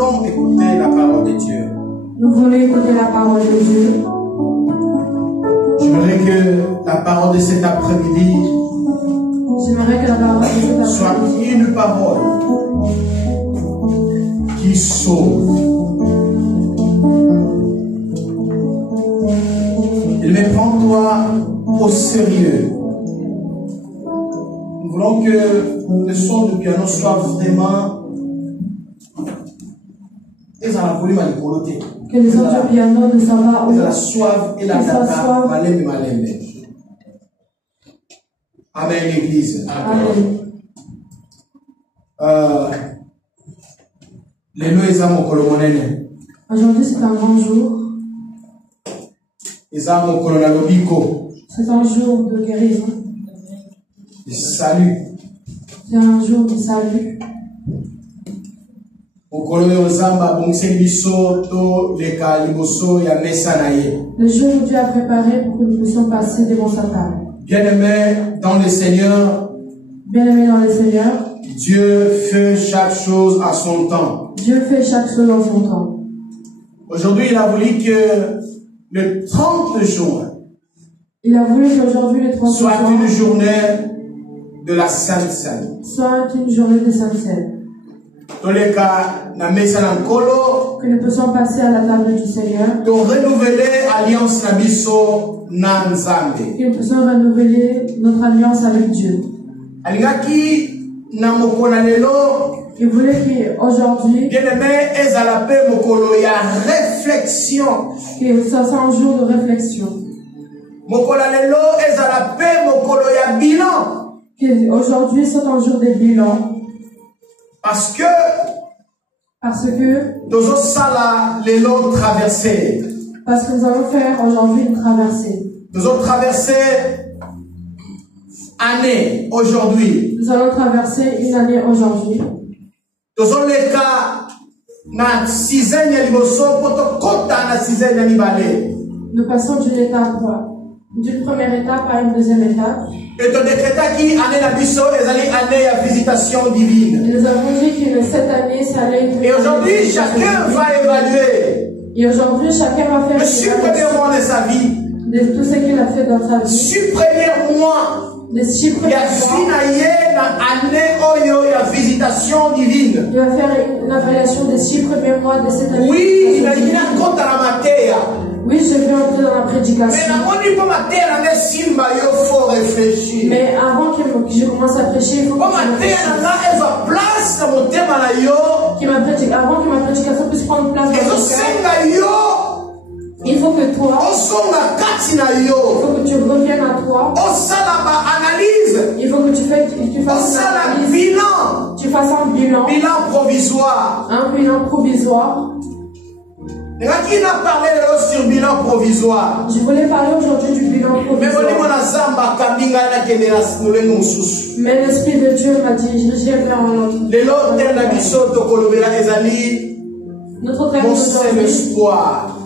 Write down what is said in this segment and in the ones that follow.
voulons écouter la parole de Dieu. Nous voulons écouter la parole de Dieu. J'aimerais que la parole de cet après-midi soit une parole qui sauve. Il me prend toi au sérieux. Nous voulons que le son du piano soit vraiment que les sons du piano ne soient pas suave et la data malembe. Amen, l'église. Amen. Aujourd'hui, c'est un grand jour. C'est un jour de guérison. De salut. C'est un jour de salut. Le jour où Dieu a préparé pour que nous puissions passer devant sa table. Bien-aimés dans le Seigneur, Dieu fait chaque chose à son temps. Dieu fait chaque chose en son temps. Aujourd'hui, il a voulu que le 30 juin soit une journée de la Sainte Seine. Soit une journée de Sainte Seine. Que nous puissions passer à la table du Seigneur. De renouveler l'alliance nabiso nanzambe. Que nous puissions renouveler notre alliance avec Dieu. Il voulait qu'aujourd'hui, bien-aimé, réflexion. Que ce soit un jour de réflexion. Aujourd'hui, c'est un jour de bilan. Parce que nous allons faire aujourd'hui une traversée. Nous allons traverser année aujourd'hui. Nous allons traverser une année aujourd'hui. Nous allons les cas na sixième nous passons d'une première étape à une deuxième étape. Et nous avons dit que cette année, ça allait être. Et aujourd'hui, chacun va évaluer. Et aujourd'hui, chacun va faire le premier mois de sa vie. De tout ce qu'il a fait dans sa vie. Premier mois. Il y a visitation divine. Il va faire une évaluation des 6 premiers mois de cette année. Oui, il a dit oui, je vais entrer dans la prédication. Mais avant que je commence à prêcher, il faut que avant que ma prédication puisse prendre place dans mon cœur. Il faut que toi, il faut que tu reviennes à toi. Il faut que tu fasses un bilan. Tu fasses un bilan. Bilan provisoire. Un bilan provisoire. Qui n'a parlé sur bilan provisoire? Je voulais parler aujourd'hui du bilan provisoire. Mais l'Esprit de Dieu m'a dirigé vers un autre. Notre thème mon seul espoir.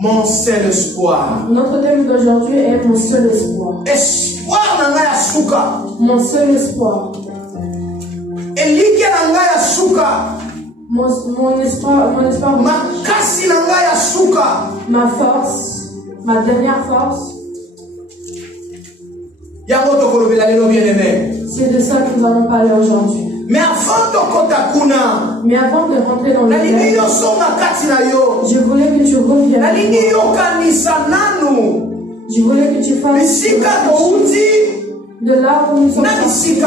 Mon seul espoir. Notre thème d'aujourd'hui est mon seul espoir. Espoir nanga suka. Mon seul espoir. Elike nanga suka. Mon espoir. Makasi nanga suka. Ma force. Ma dernière force. C'est de ça que nous allons parler aujourd'hui. Mais avant de rentrer dans le thème, je voulais que tu reviennes. Je voulais que tu fasses de là où nous sommes sortis et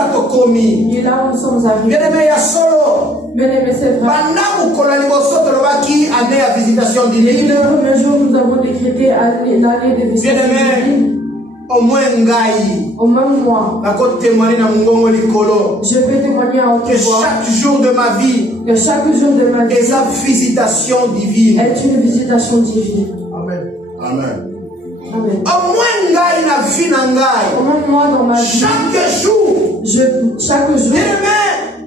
là où nous sommes arrivés. Bien-aimé, c'est vrai. Les 2 premiers jours, nous avons décrété l'année de visitation divine. Au moins moi, je peux témoigner à haute voix chaque jour de ma vie est la visitation divine. Est une visitation divine. Amen. Amen. Amen. Au moins moi dans ma vie, chaque jour,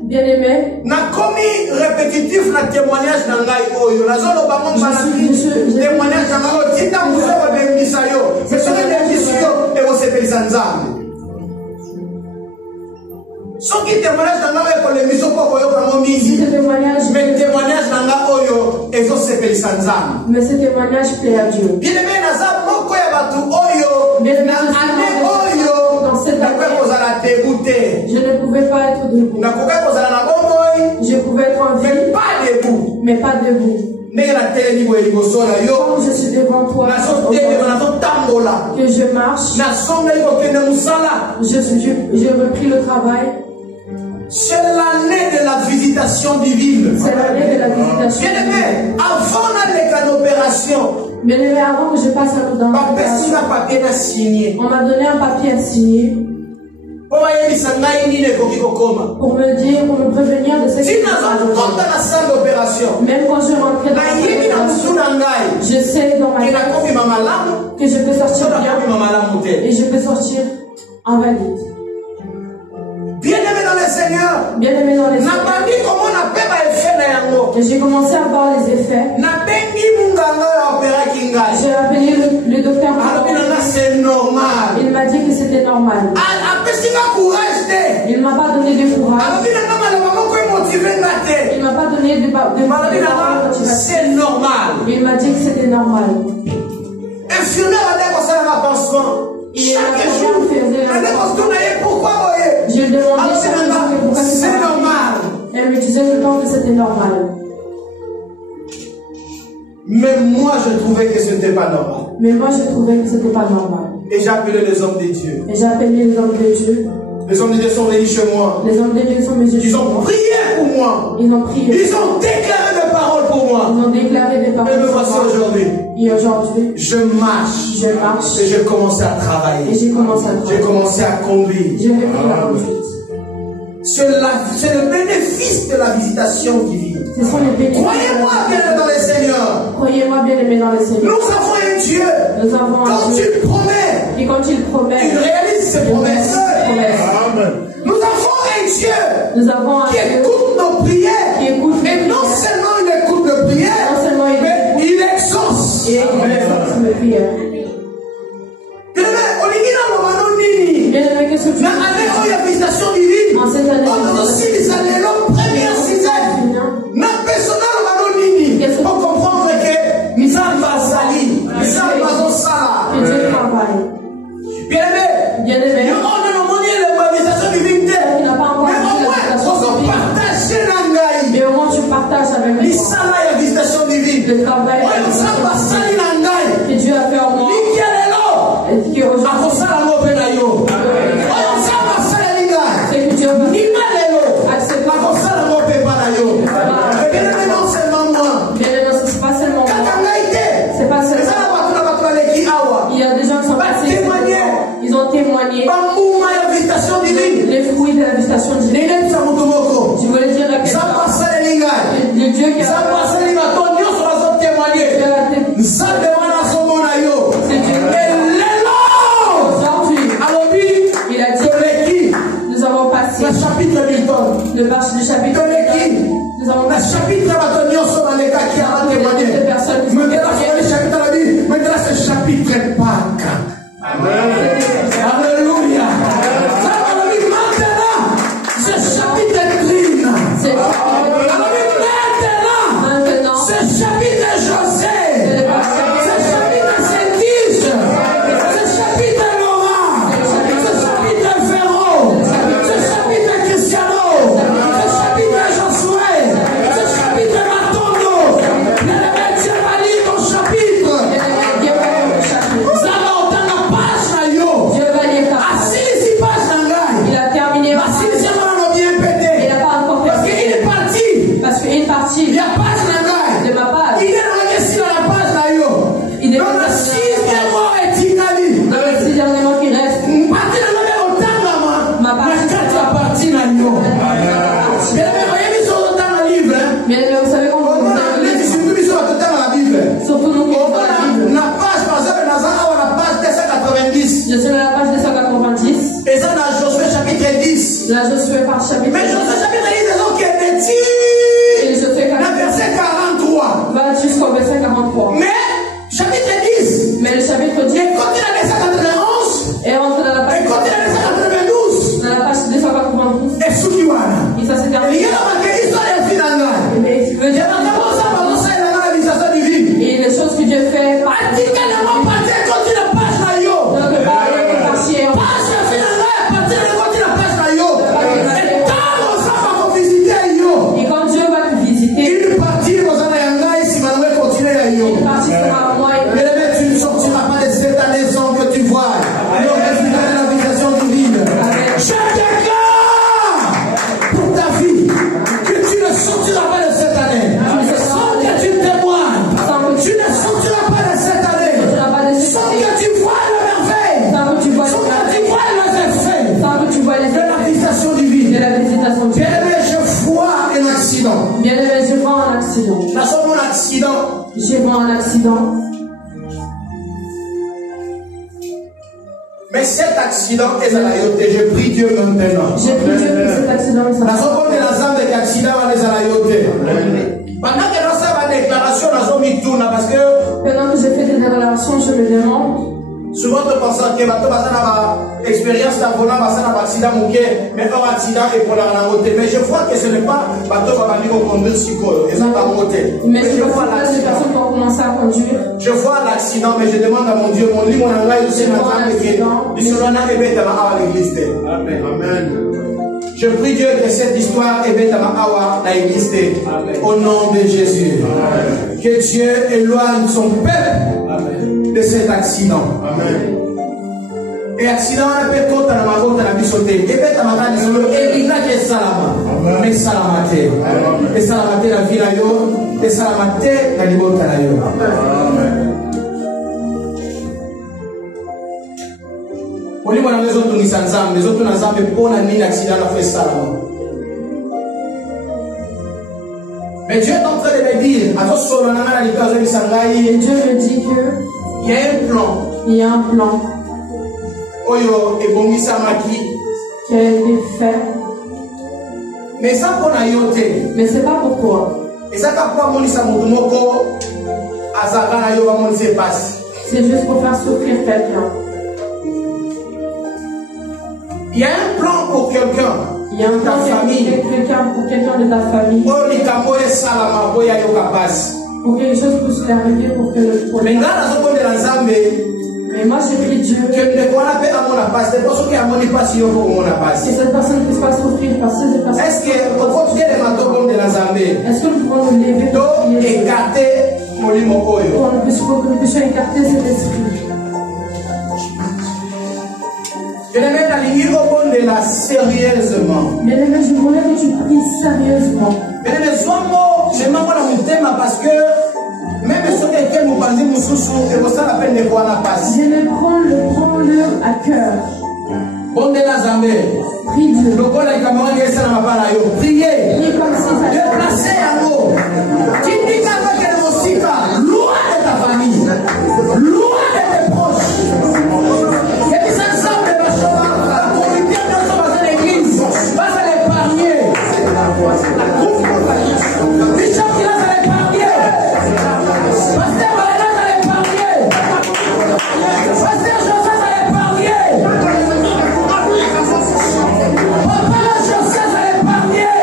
bien aimé, na komi répétitif na témoignage na ngai oyo nazolo bango mbala témoignage na ngai tinda muzo wa bembisa yo mais soki bembisa yo e ko sepelisa nzambe soki témoignage na ngai ko le miso ko yo ka mo mingi Mais ce témoignage plaît à Dieu. Bien-aimé, dans cette année, je ne pouvais pas être debout. Je pouvais être en vie, mais pas debout. Quand je suis devant toi, que je marche, j'ai repris le travail. C'est l'année de la visitation divine. C'est l'année de la visitation. Bien-aimé, avant les cas d'opération, bien-aimé, avant que je passe à l'autre, on m'a donné un papier à signer. Pour me dire, pour me prévenir de ce qui se passe. Même quand je rentrais dans l'opération, je sais dans ma tête que je peux sortir bien et je peux sortir invalide. Bien-aimé dans le Seigneur, bien-aimé dans les et j'ai commencé à voir les effets. J'ai appelé le docteur. C'est normal. Il m'a dit que c'était normal. Il ne m'a pas donné de courage. Il ne m'a pas donné de motivation. C'est normal. Il m'a dit que c'était normal. Chaque jour, je lui demandais pourquoi c'est normal. Elle me disait tout le temps que c'était normal. Mais moi, je trouvais que ce n'était pas normal. Mais moi, je trouvais que ce n'était pas normal. Et j'ai appelé les hommes de Dieu. Et j'ai appelé les hommes de Dieu. Les hommes de Dieu sont venus chez moi. Les hommes de Dieu sont venus chez moi. Ils ont prié pour moi. Ils ont prié. Ils ont déclaré des paroles pour moi. Ils ont déclaré des paroles. Et me voici aujourd'hui. Et aujourd'hui, je marche. Je marche. Et j'ai commencé à travailler. Et j'ai commencé à travailler. J'ai commencé à conduire. J'ai repris la conduite. C'est le bénéfice de la visitation divine. Ce sont les bénéfices. Croyez-moi bien dans le Seigneur. Croyez-moi bien aimé dans le Seigneur. Nous avons un Dieu. Nous avons un Dieu. Quand il promet. Et quand il promet. Il réalise ses promesses. Amen. Nous avons un Dieu. Nous avons un qui écoute nos prières. Qui écoute et non seulement il écoute nos prières. Non seulement mais il exauce. Et il exauce mes prières. En cette année, pour comprendre que nous sommes basali, nous sommes basali. Bien aimé, on a demandé l'organisation divine, mais au moins, et au moins tu partages avec moi. Le travail que Dieu a fait en moi. Et que ils ont témoigné les fruits de la visitation divine. Je voulais dire à quelqu'un, le Dieu qui a il a dit, nous avons passé le chapitre nous avons passé de personnes qui maintenant ce chapitre Pâques. Alléluia. Maintenant, ce chapitre Trine. Maintenant, ce chapitre José. Ce chapitre Sétige. Ce chapitre Laura. Ce chapitre Ferro. Ce chapitre Cristiano. Ce chapitre Josué. Ce chapitre Matondo. Dieu va lire ton chapitre. il a terminé. Il n'a pas encore fait. Parce qu'il est parti. Parce qu'il est parti. Il y a page de ma page. Il est resté dans la page là. Il est dans le 6e mois et Tigali. Dans le 6e mois qui reste. Ma page. Mais vous savez comment vous surtout nous qui sommes dans la Bible. Je suis dans la page 290. Et ça dans Josué chapitre 10. Là, Josué par chapitre 10. Mais Josué chapitre 10, c'est donc qui est petit. Et Josué verset 43. Va jusqu'au verset 43. Mais chapitre 10. Mais le chapitre 10. Et quand il a verset 91. Et rentre dans la page. Et quand il a verset 92. Dans la page 292. Et Soukiwana. Et ça c'est terminé. Il y a marqué histoire et finale. Mais tu veux dire. Il y a marqué ça, la visitation divine. Et accident. Bien-aimé, je vois un accident. Je vois un accident. Mais cet accident est à la yote. Je prie Dieu maintenant. Je prie Dieu que cet accident est à la yote. Pendant que nous avons une déclaration, parce que pendant que j'ai fait des déclarations, je me demande. Souvent, tu penses que tu as une expérience d'avolant, tu as un accident, mais un accident est pour la montée. Mais je vois que ce n'est pas bateau qui va conduire psychologue. Et ça va monter. Mais je vois l'accident. Je vois l'accident, mais je demande à mon Dieu, mon lit, mon anglais, je sais maintenant que l'église. Amen. Je prie Dieu que cette histoire est bête à l'église. Au nom de Jésus. Amen. Que Dieu éloigne son peuple de cet accident. Amen. Et accident, on peut compter dans ma compte à la bisoté. Et bête à ma canne, et il a que salama. Mais salamate. Et salamate la vie là yo. Et salamate la liberté là yo. Amen. Oli mwana les autres ni sanzam, les autres nazambe pona ni accident la fait salama. Mais Dieu est en train de me dire, Dieu me dit que il y a un plan. Il y a un plan Oyo et bongi samaki qui a été fait. Mais ça pour la yote. Mais c'est pas pour toi. Et ça pas pour monisa mutumoko azakana yo va monise passe. C'est juste pour faire souffrir quelqu'un. Il y a un plan pour quelqu'un. Il y a un plan pour quelqu'un de ta famille. Pour que les choses puissent lui arriver pour que le mais moi j'ai pris Dieu que cette personne ne puisse pas souffrir parce que cette personne. Est-ce que nous pouvons nous lever pour que nous puissions écarter cet esprit? Sérieusement. Bien-aimé, je voulais que tu pries sérieusement. Bien-aimé, parce que même si quelqu'un nous parle de sous et vous la peine de voir la passe. Je le prends-le à cœur. Bon de la Zambé. Prie Dieu. Le bon la camarade est ça n'a pas là yo. Priez. Déplacez à l'eau. Qui dit qu'avec le mosika, loin de ta famille, loin de tes proches. Et puis ça ensemble de la communauté dans l'église va l'épargner. Bishop qui va l'épargner. Pasteur Valérie va l'épargner. Pasteur Joseph va l'épargner. Papa Joseph va l'épargner.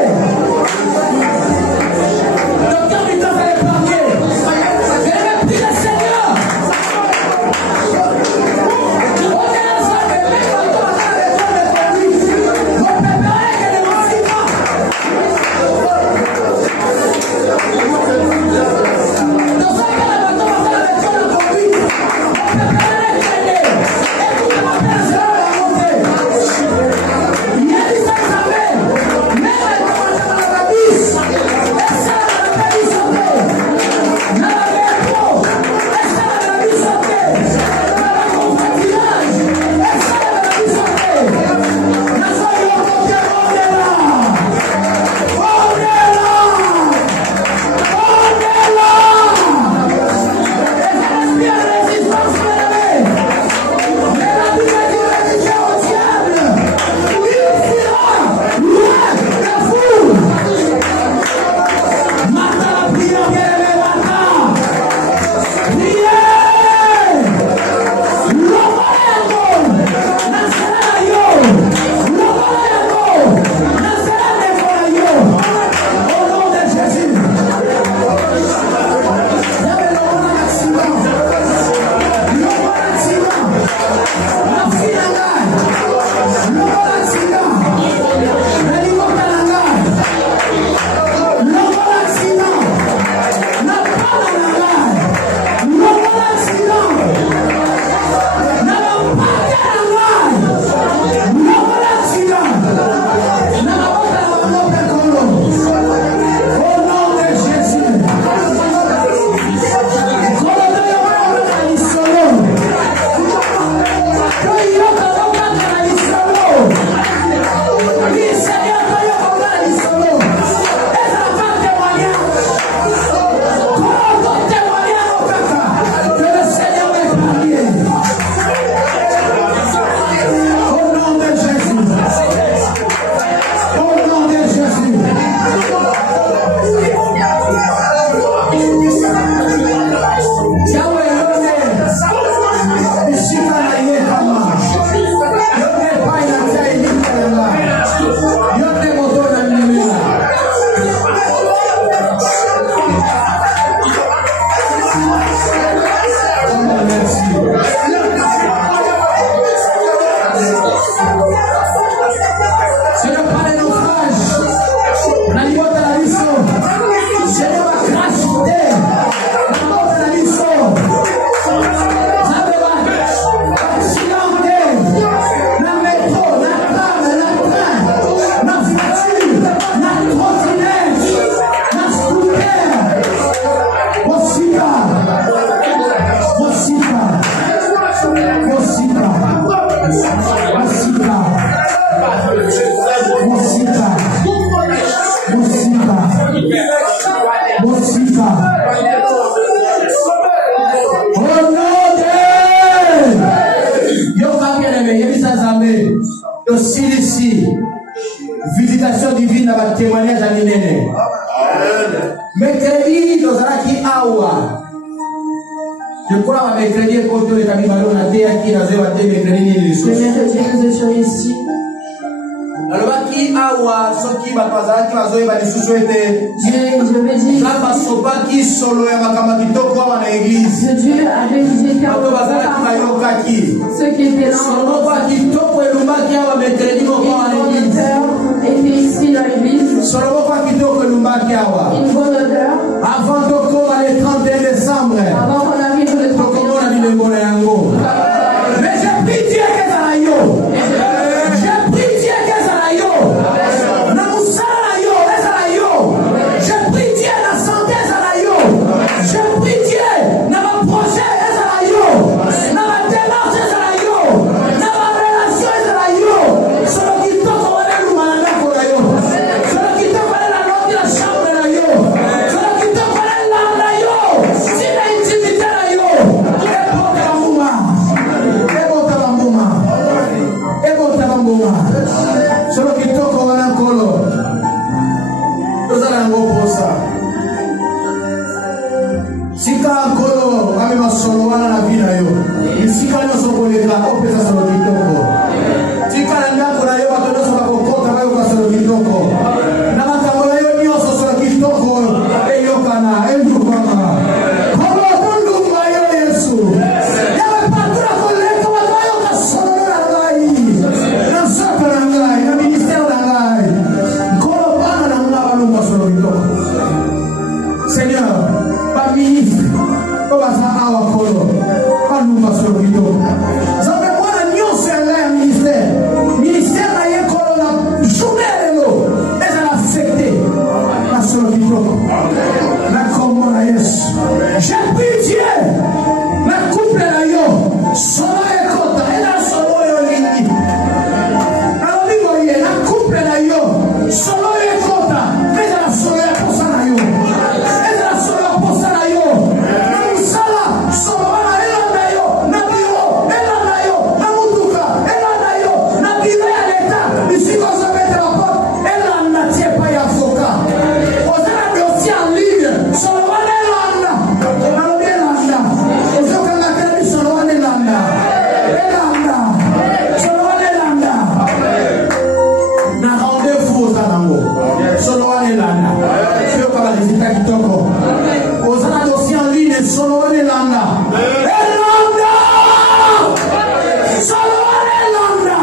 Mercredi, nous allons qui awa. Je crois que mercredi, quand on est arrivé à la terre, qui n'a pas été mercredi, ni les choses. Le mercredi, nous étions ici. Alors, qui awa, ce qui va passer, qui va jouer, va les sous-souhaiter. Je vais dire. Ça va sauver qui solo, et ma camarade, quoi, dans l'église. Dieu avait dit que ceux qui étaient là, solo, qui toque, et l'homme qui a mercredi, quoi, dans l'église. Était ici dans l'église. Solo, qui toque, l'homme qui a. Une bonne odeur. Avant de commencer le 31 décembre. Avant qu'on arrive le 31 décembre. Mais j'ai pris Dieu que ça aille. J'ai pris Dieu que ça aille. J'ai pris Dieu la santé ça aille. J'ai pris Dieu dans ma projet ça aille. Dans ma démarche ça aille. Dans ma relation ça aille. Solo qui toque on est nous malade pour aille. Solo qui toque on est la note de la chambre aille. Solo qui toque on est là aille. Si l'intimité aille. Solo che tocco con ancora cosa la posa si ca ancora aveva solo la vita io si ca non so quale la opera solo che tocco si ca la ancora io vado non so la coccota ma io solo che tocco na manca io mio solo che tocco e io cana e tu cana come non mai io Gesù ya partura con le come io che solo non so per andare nel ministero d'andare ancora pana non la lunga solo che tocco Signore pa ministro come fa a quello pa lunga solo che tocco sabe buona io se andare al ministero è quello da giumello e sarà affette ma solo che tocco la comora Gesù j'ai pris Dieu la couple là io solo è cotta e la solo io lì la couple là io solo è cotta e la solo è posta là io e la solo è posta là io non sala solo ana e la io na bio e la io na mutuka e la io na bio e l'età mi si cosa mettere la porta e la na ti è poi avvocato o se la mio sia in linea solo ana e l'anda ma non è l'anda o se che la credi solo ana e l'anda solo ana e l'anda na rendez-vous za nango solo ana e l'anda sio kama nizita kitoko o se la dossier en ligne solo ana e l'anda solo ana e l'anda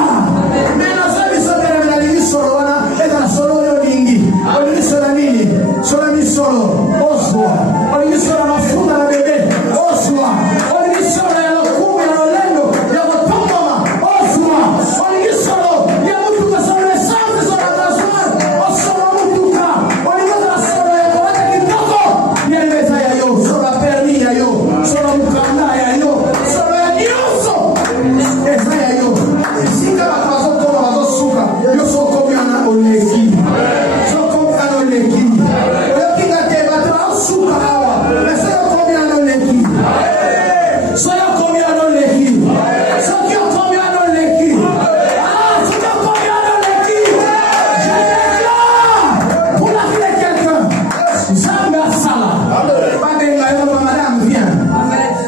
meno se mi so che me la lì solo ana e da solo io linghi o lì solo nini solo mi solo osua o lì solo la frutta da bebè osua o lì solo lo cume lo lendo lo tomama osua o lì solo io mutuka solo le sanze solo la trasforma o solo mutuka o lì solo è come che tocco viene messa io solo la pernia io solo mukanda io solo è niuso e sai io si cava cosa come la suka io so come ana oleki so come ana oleki io kinga te batra suka hawa e so come ana oleki so come ana oleki so come ana oleki so come ana oleki je déclare pour la vie de quelqu'un Zamba Sala Babenga yo madame viens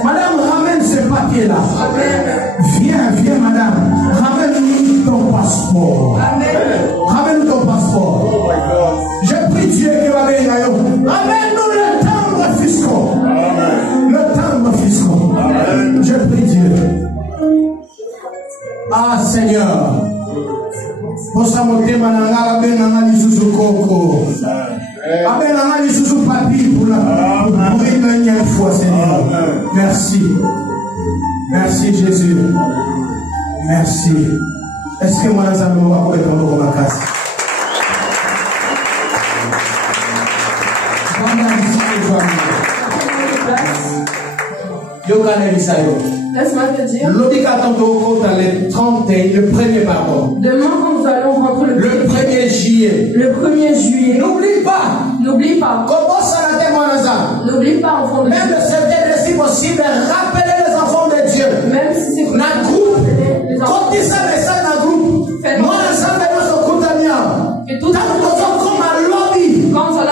madame ramène ce papier là viens madame ramène ton passeport ramène ton passeport j'ai pris Dieu qui va venir ramène-nous le timbre fiscal j'ai pris Dieu ah Seigneur posa motema na nga babenga lisusu koko babenga lisusu papi pour une énième fois Seigneur merci Jésus merci est-ce que moi nzambe moko ekomoko makasi Laisse-moi te dire. Le premier pardon. Demain, quand nous allons rentrer le 1er juillet. Le 1er juillet. N'oublie pas. Comment ça la témoignage? N'oublie pas, enfant de Dieu. Même le septembre, si possible, rappelez les enfants de Dieu. Même si c'est dans le groupe. Quand tu sais mais ça dans le groupe. Moi, ensemble, nous sommes contaminants. Et tout comme à lobby. Quand ça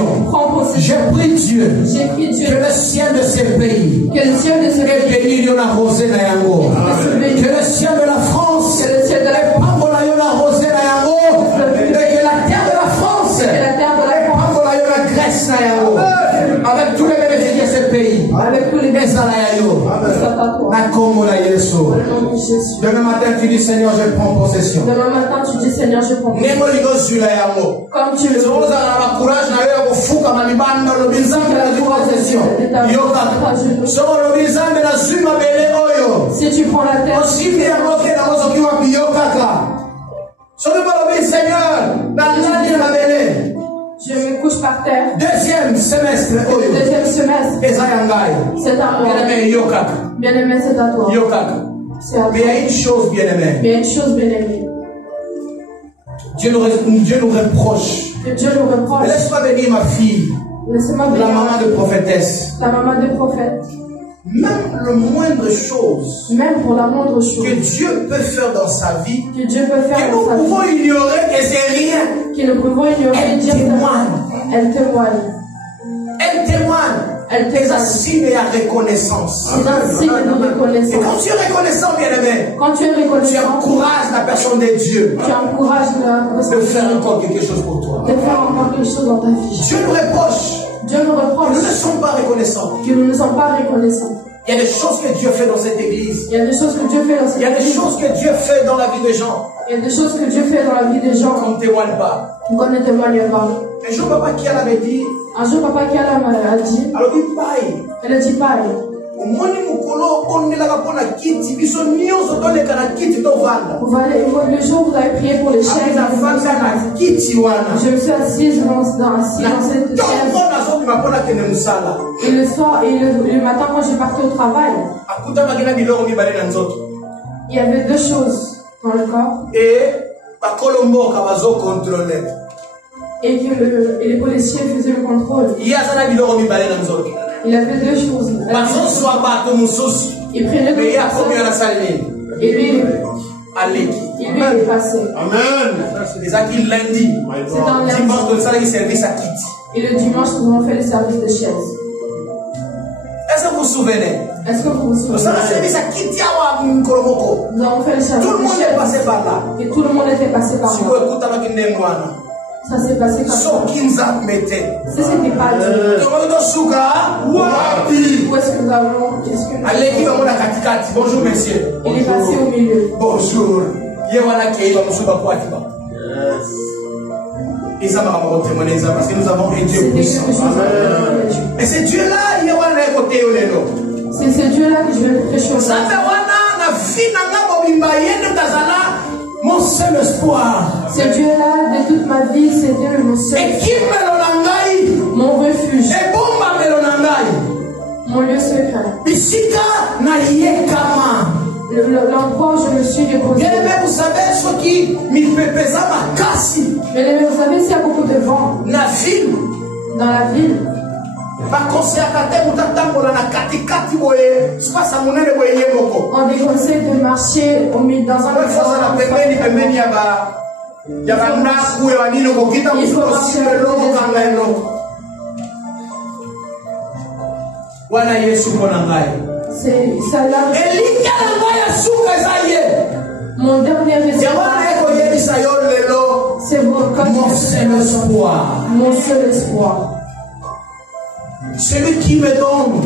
possession. Prends possession. J'ai pris Dieu. J'ai pris Dieu. Que le ciel de ces pays. Que le ciel de ces pays. Que le ciel de la France. Que le ciel de la France. Et que la terre de la France. Que la terre de la France. Grèce. Avec tous les bénéfices de ce pays. Avec tous les bénéfices. Demain matin, tu dis Seigneur, je prends possession. Demain matin, tu dis Seigneur, je prends possession. Comme tu le si tu prends la terre, je me couche par terre. Deuxième semestre. Deuxième semestre. C'est à moi. Bien-aimé, c'est à toi. C'est à toi. Mais il y a une chose, bien-aimé. Mais il y a une chose, bien-aimé. Dieu nous reproche. Dieu nous reproche. Laisse-moi venir, ma fille. Laisse-moi venir. La maman de prophétesse. La maman de prophète. Même le moindre chose. Même pour la moindre chose. Que Dieu peut faire dans sa vie. Que Dieu peut faire que dans sa vie. nous pouvons ignorer que c'est rien. Que nous pouvons ignorer. Elle témoigne. Elle témoigne. Elle témoigne. Elle témoigne. C'est un signe de reconnaissance. C'est un signe de reconnaissance. Et quand tu es reconnaissant, bien-aimé, quand tu es reconnaissant, tu encourages la personne de Dieu. Tu encourages de faire encore quelque chose pour toi. De faire encore quelque chose dans ta vie. Dieu nous reproche. Dieu nous reproche. Nous ne sommes pas reconnaissants. Que nous ne sommes pas reconnaissants. Il y a des choses que Dieu fait dans cette église. Il y a des choses que Dieu fait dans cette église. Il y a des choses que Dieu fait dans la vie des gens. Il y a des choses que Dieu fait dans la vie des gens. Qu'on ne témoigne pas. Qu'on ne témoigne pas. Un jour, papa qui avait dit. Un jour, papa qui a dit. Alors, il paille. Elle a dit paille. Vous voyez, le jour où vous avez prié pour les chaises, je me suis assise dans cette chaise. Et le soir et le matin, quand je partais au travail, il y avait deux choses dans le corps. Et que les policiers faisaient le contrôle. Il avait deux choses. Il prenait deux choses. Et lui, il est passé. Amen. C'est un lundi. Et le dimanche, nous avons fait le service de chaise. Est-ce que vous vous souvenez? Est-ce que vous vous souvenez? Nous avons fait le service tout le monde est passé par là. Et tout le monde était passé par là. Ça s'est passé comme ça. Si c'était pas Dieu. Où est-ce que nous avons? Bonjour, monsieur. Il est passé au milieu. Bonjour. Parce que nous avons un Dieu puissant. Et c'est Dieu-là, c'est ce Dieu-là que je vais prêcher. Mon seul espoir. Ce Dieu-là de toute ma vie, c'est Dieu mon seul espoir. Mon refuge. Mon lieu secret. L'endroit où je me suis déposé. Mais vous savez ce qui me pèse ma casse. Mais vous savez s'il y a beaucoup de vent. Dans la ville. On déconseille de marcher au milieu dans un endroit. Il faut marcher c'est ça là. Mon dernier résultat. C'est mon seul espoir. Mon seul espoir. Celui qui me donne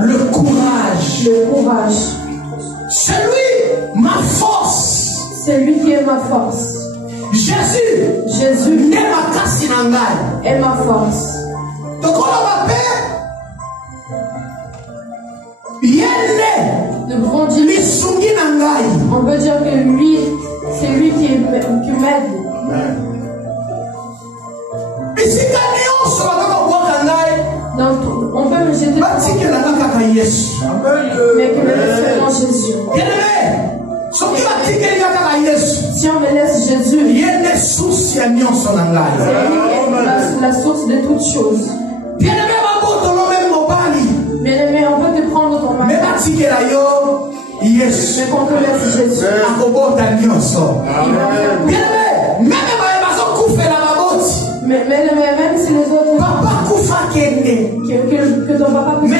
le courage. Celui, ma force. C'est lui qui est ma force. Jésus est ma force. Donc on va nous pouvons dire, on peut dire que lui, c'est lui qui m'aide. Donc, on peut me jeter mais que me laisse seulement Jésus. Si on me laisse Jésus, c'est la source de toutes choses. Bien-aimé, on peut te prendre ton mari. Mais qu'on te laisse Jésus. Mais même si les autres. Papa Koufa Kende. Que ton papa puisse.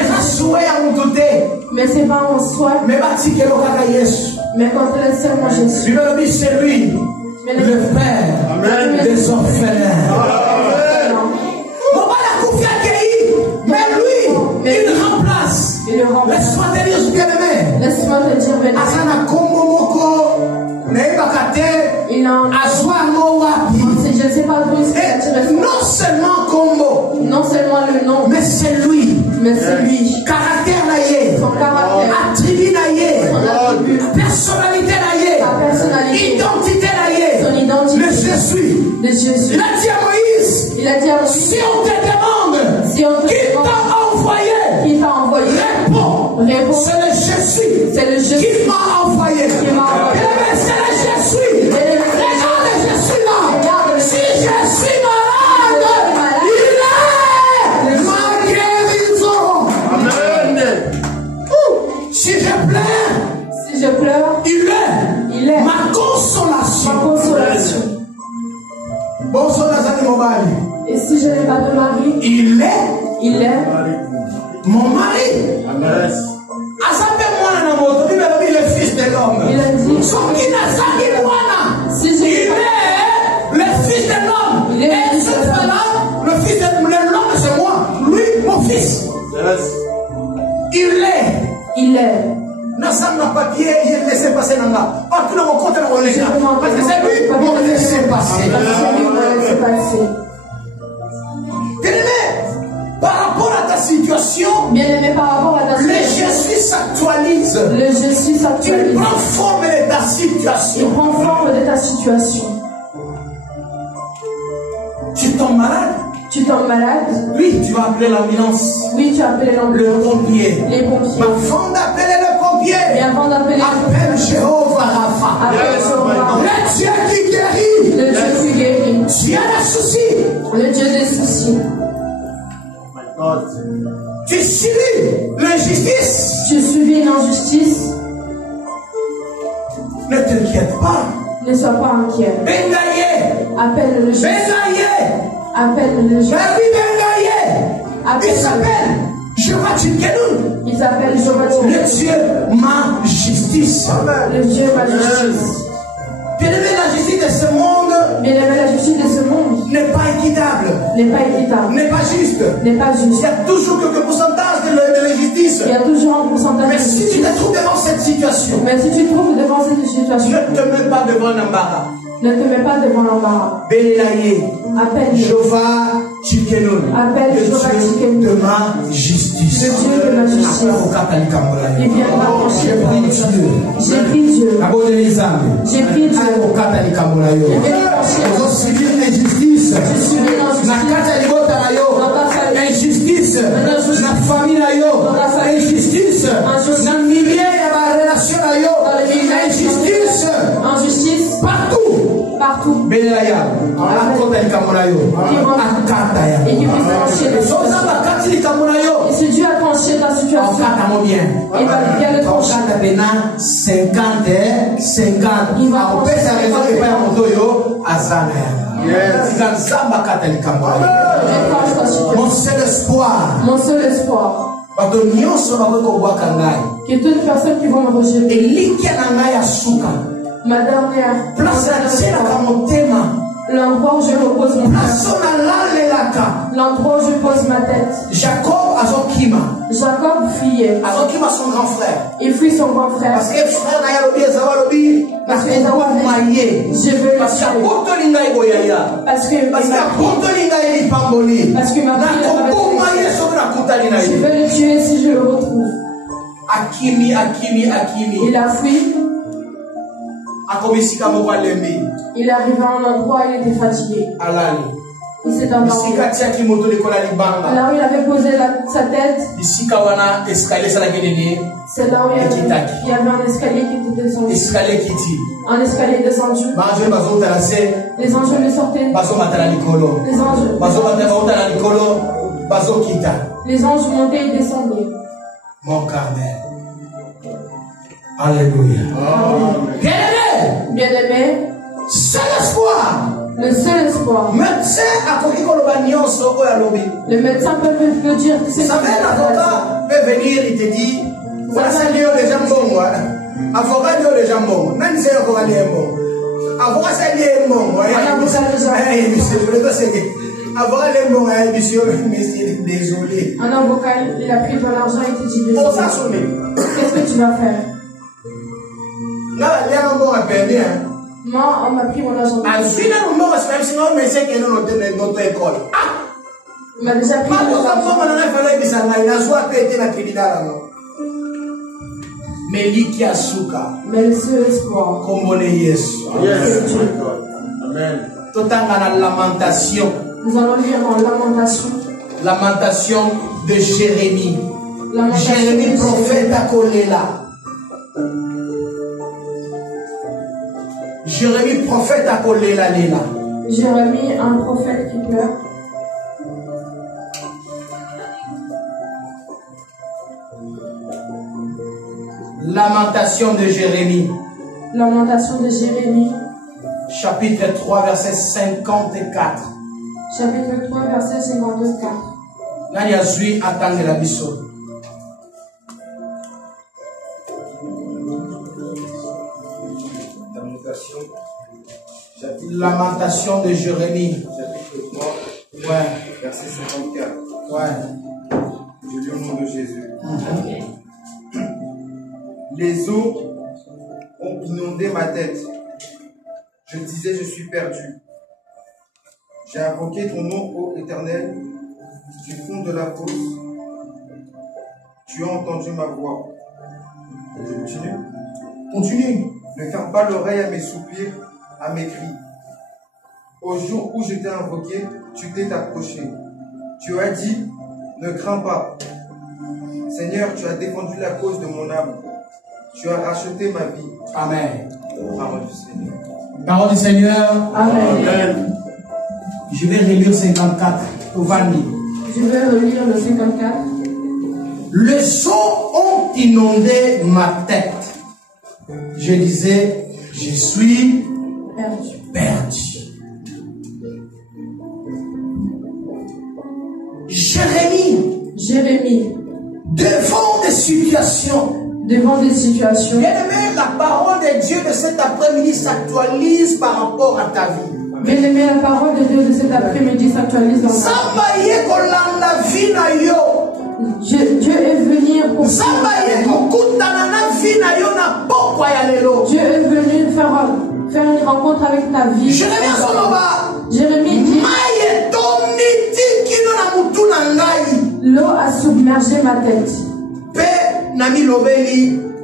Mais c'est pas en soi. Mais quand il est seulement Jésus. C'est lui, le Père des orphelins. Mais lui, il remplace. Laisse-moi te dire, bien-aimé. Laisse-moi te dire, bien-aimé. Je ne sais pas d'où il s'est tiré. Non seulement Combo. Non seulement le nom. Mais c'est lui. Mais c'est lui. Caractère naïe. Son caractère. Attribut naïe. Son attribut. Personnalité naïe. Sa personnalité. Identité naïe. Son identité. Le Jésus. De Jésus. Il a dit à Moïse. Il a dit à Moïse. Si on te demande. Si on te qui t'a envoyé. Qui t'a envoyé. Réponds. C'est le Jésus. C'est le Jésus. Qui m'a envoyé. Qui m'a envoyé. C'est le Jésus. Regarde Jésus là. Si je suis malade, il est ma guérison. Amen. Si je pleure, il est ma consolation. Et si je n'ai pas de mari, il est mon mari. Amen. Il est le fils de l'homme. Il a dit, si il est le fils de l'homme. Et cette fois-là, le fils de l'homme, c'est moi. Lui, mon fils. Il est. Non, ça n'a pas dit, il laissé passer dans là. Parce que mon compte est dans les gens. Parce que c'est lui qui m'a laissé passer. Bien-aimé, par rapport à ta situation, le Jésus s'actualise. Il prend forme de ta situation. Tu tombes malade. Oui, tu vas appeler l'ambulance. Le pompier. Les pompiers. Mais avant d'appeler le pompier, appelle Jéhovah Rapha. Le Dieu qui guérit. Dieu des soucis. Le Dieu des soucis. Tu subis l'injustice. Ne t'inquiète pas. Ne sois pas inquiet. Bengaye. Appelle le Jésus. Appelle le Jésus. Il s'appelle Jéhovah Tsidkenu. Il s'appelle Jéhovah Tsidkenu. Le Dieu ma justice. Le Dieu ma justice. Bien-aimé, la justice de ce monde n'est pas équitable. N'est pas juste. Il y a toujours quelques pourcentages de l'injustice. Mais si tu te trouves devant cette situation, ne te mets pas devant l'embarras. Appelle Jéhovah Tsidkenu. Appelle Jéhovah Tsidkenu. De ma justice. Le Dieu de ma justice. Il viendra pencher. J'ai pris Dieu. J'ai pris Dieu. Injustice. Injustice. Na famille injustice. Na milieu ya relation injustice. Partout. Benelaya. Et si Dieu a tranché ta situation, il va bien le trancher. 50. Il va mon seul espoir. Que toutes les personnes qui vont me rejeter. Ma dernière l'endroit où je repose mon cœur. L'endroit où je pose ma tête. Jacob fuyait. Son grand frère. Il fuit son grand frère. Parce que frère parce que je veux le tuer. Parce que ma je veux le tuer si je le retrouve. Akimi. Il a fui. Il est arrivé à un endroit où il était fatigué. Il s'est endormi. Là où il avait posé sa tête, c'est là où il y avait un escalier qui était descendu. Un escalier descendu. Les anges lui sortaient. Les anges montaient et descendaient. Mon Carmel. Alléluia. Bien-aimé. C'est l'espoir. Le seul espoir. Le médecin peut dire que c'est ça. Un avocat peut venir, il te dit, voilà ça, il y a des jambons. Avocat, il y a des jambons. Même si avocat, il y a des jambons. Avocat, ça, il y a des jambons. Avocat, les bons, mais désolé. Un avocat, il a pris de l'argent et il te dit désolé. Qu'est-ce que tu vas faire? Là, il y a un bon à perdre. Moi, on m'a pris mon argent. Ah, je suis là, mon bon, c'est même si on me sait qu'il y a notre école. Il m'a déjà pris mon argent. Mais l'iki asuka. Mais le seul espoir. Comme Yesu. Amen. Totanga la lamentation. Nous allons lire en Lamentation. Lamentation de Jérémie. Jérémie, prophète à Kolela. Jérémie, prophète à Kolela. Jérémie, un prophète qui pleure. Lamentation de Jérémie. Lamentation de Jérémie. Chapitre 3, verset 54. Chapitre 3, verset 54. Nani azui atanga la biso. Lamentation de Jérémie. Chapitre 3, ouais. verset 54. Ouais. Je lis au nom de Jésus. Les eaux ont inondé ma tête. Je disais, je suis perdu. J'ai invoqué ton nom, ô Éternel, du fond de la fosse. Tu as entendu ma voix. Je continue. Continue. Ne ferme pas l'oreille à mes soupirs, à mes cris. Au jour où je t'ai invoqué, tu t'es approché. Tu as dit, ne crains pas. Seigneur, tu as défendu la cause de mon âme. Tu as racheté ma vie. Amen. Parole du Seigneur. Parole du Seigneur. Amen. Amen. Je vais relire 54 au Vandi. Je vais relire le 54. Les eaux ont inondé ma tête. Je disais, je suis perdu. Jérémie. Devant des situations. Bien-aimé, la parole de Dieu de cet après-midi s'actualise par rapport à ta vie. Bien-aimé, la parole de Dieu de cet après-midi s'actualise dans ta vie. Dieu est venu pour Dieu est venu faire une rencontre avec ta vie. Jérémie dit, l'eau a submergé ma tête.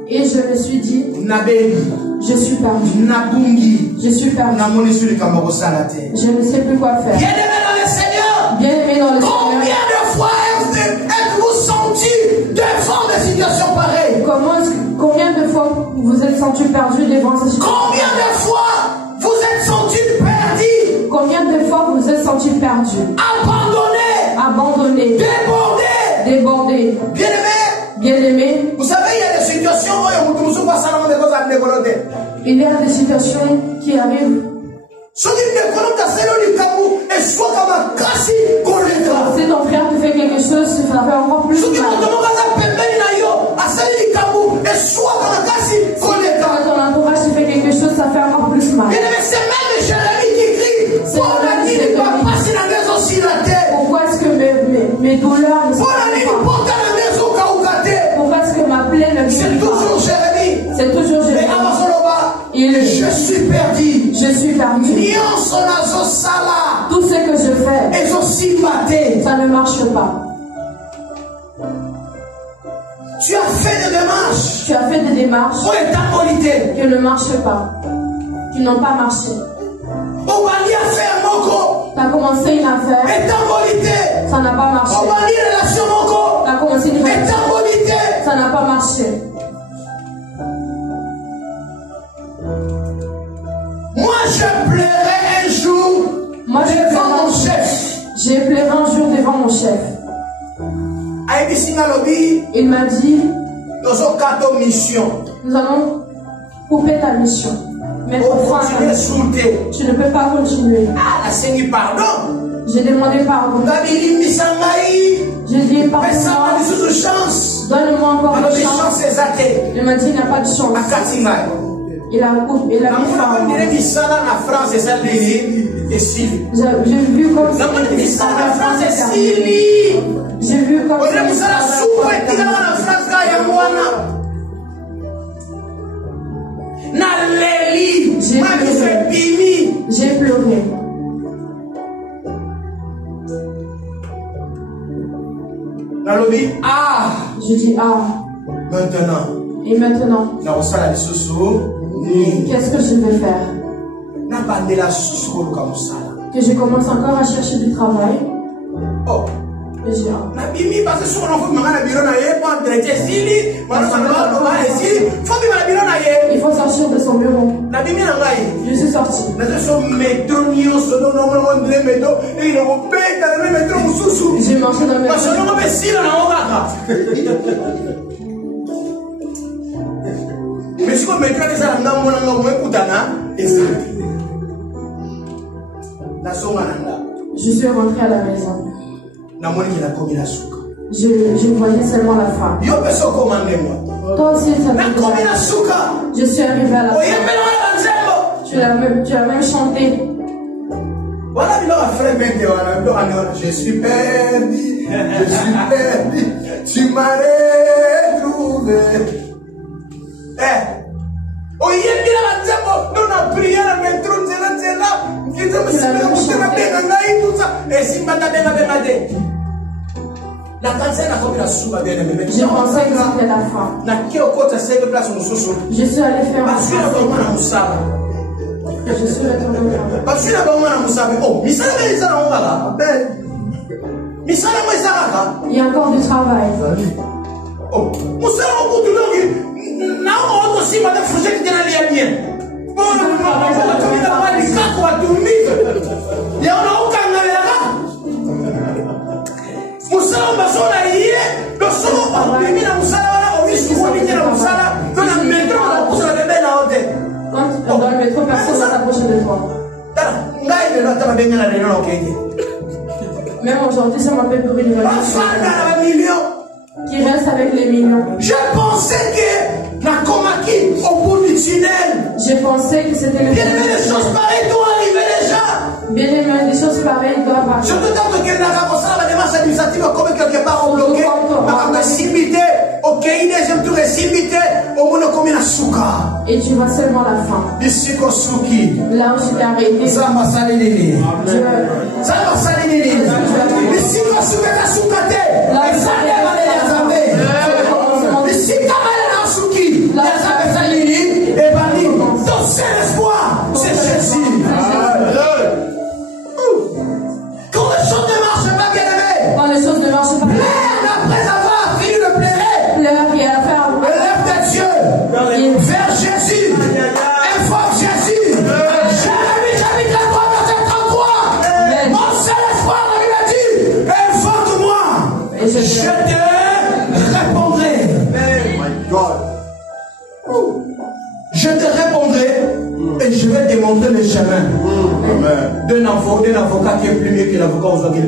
Et je me suis dit, je suis perdu. Je suis perdu. Je ne sais plus quoi faire. Bien-aimé dans le Seigneur. Bien-aimé dans le Seigneur. Combien de fois êtes-vous senti devant des situations pareilles? Combien de fois vous êtes senti perdu devant ces situations? Combien de fois vous êtes senti perdu? Combien de fois vous êtes senti perdu? Abandonné. Débordé. Bien-aimé. Vous savez, il y a des situations où il y a des situations qui arrivent. Si ton frère te fait quelque chose, ça fait encore plus mal. Quand ton entourage te fait quelque chose, ça fait encore plus mal. C'est même Jérémie qui crie. Pourquoi est-ce que mes douleurs ne sont pas? Pourquoi est-ce que ma plaie ne guérit pas? C'est toujours Jérémie. Je suis perdu. Tout ce que je fais, ça ne marche pas. Tu as fait des démarches. Qui ne marchent pas. Qui n'ont pas marché. Tu as commencé une affaire. Ça n'a pas marché. Tu as commencé une relation. Ça n'a pas marché. Moi, je pleurais un jour devant mon chef. J'ai pleuré un jour devant mon chef. Il m'a dit, nous allons couper ta mission. Mais tu ne peux pas continuer. J'ai demandé pardon. J'ai dit pardon. Donne-moi encore une chance. Il m'a dit il n'y a pas de chance. Il a mis fin. J'ai vu comme ça. J'ai vu comme ça. J'ai pleuré. Je dis maintenant. Et maintenant, qu'est-ce que je vais faire? Que je commence encore à chercher du travail. Il faut sortir de son bureau. Je suis sorti. J'ai marché dans le métro. Je suis rentré à la maison. Je voyais seulement la femme. Toi aussi, ça fait déjà. Je suis arrivé à la fin. Tu as même chanté. Je suis perdu, tu m'as retrouvé. J'ai pensé que c'était la fin. Je suis allé faire un je suis retourné au il y a encore du travail. Quand dans le métro, personne ne va s'approcher de toi. Même aujourd'hui, ça m'appelle pour une révolution. Qui reste avec les millions. Je pensais que la comaki au bout du tunnel. J'ai pensé que c'était le. Bien aimé, des choses pareilles doivent arriver déjà. Bien aimé, des choses pareilles doivent arriver. Surtout tant que la démarche administrative comme quelque part bloqué. Et tu vois seulement la fin. Là où je t'ai arrêté. Ton seul espoir, c'est Jésus. Quand les choses ne marchent pas, bien aimé. Quand les choses ne marchent pas. Après avoir fini de pleurer. Pleure et à faire. Lève tes yeux vers Jésus. Invoque Jésus. J'habite la croix dans cette endroit. Mon seul espoir, la Bible dit, invoque-moi. Je te répondrai. Je te répondrai et je vais te montrer le chemin d'un avocat qui est plus mieux que l'avocat aux Anglais.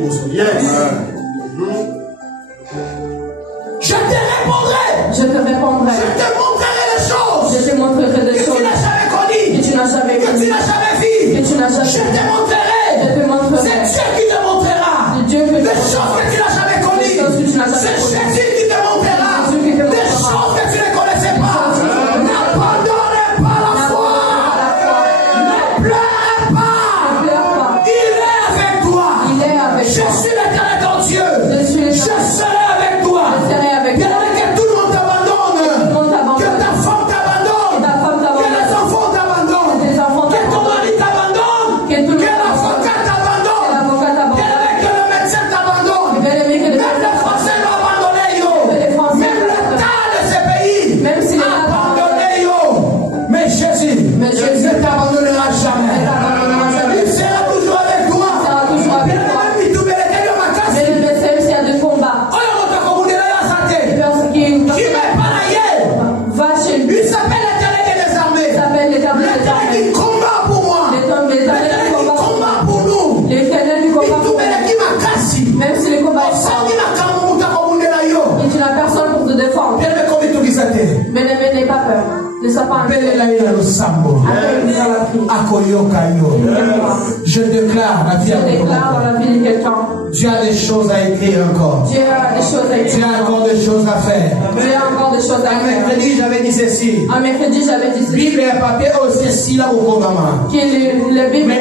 Je te répondrai. Je te répondrai. Je te montrerai les choses. Je te montrerai des choses que tu n'as jamais connues. Que tu n'as jamais connues. Que tu n'as jamais vues. Que tu n'as jamais. Je te montrerai. Je te montrerai. C'est Dieu qui te montrera. C'est Dieu qui te des choses que tu n'as jamais connues. C'est Jésus qui te montrera. Des choses que tu ne connaissais pas. N'abandonne pas la foi. Ne pleure pas. Il est avec toi. Je suis l'éternel ton Dieu. Je serai avec toi. Bien que tout le monde t'abandonne. Que ta femme t'abandonne. Que les enfants t'abandonnent. Que ton mari t'abandonne. Que l'avocat t'abandonne. Que le médecin t'abandonne. Même les Français l'ont abandonné. Même l'État de ce pays a abandonné. Mais Jésus ne t'abandonnera jamais. Il sera toujours avec toi. Même s'il y a des combats. Et tu n'as personne pour te défendre. Mais n'aie pas peur. Ne sois pas Je déclare dans la vie de quelqu'un. Dieu a des choses à écrire encore. Dieu a des choses à écrire. Dieu a encore des choses à faire. Dieu a encore des choses à faire. Un mercredi, j'avais dit ceci. Un mercredi, j'avais dit ceci. Bible et papier aussi, si là au combat. Que le Bible mais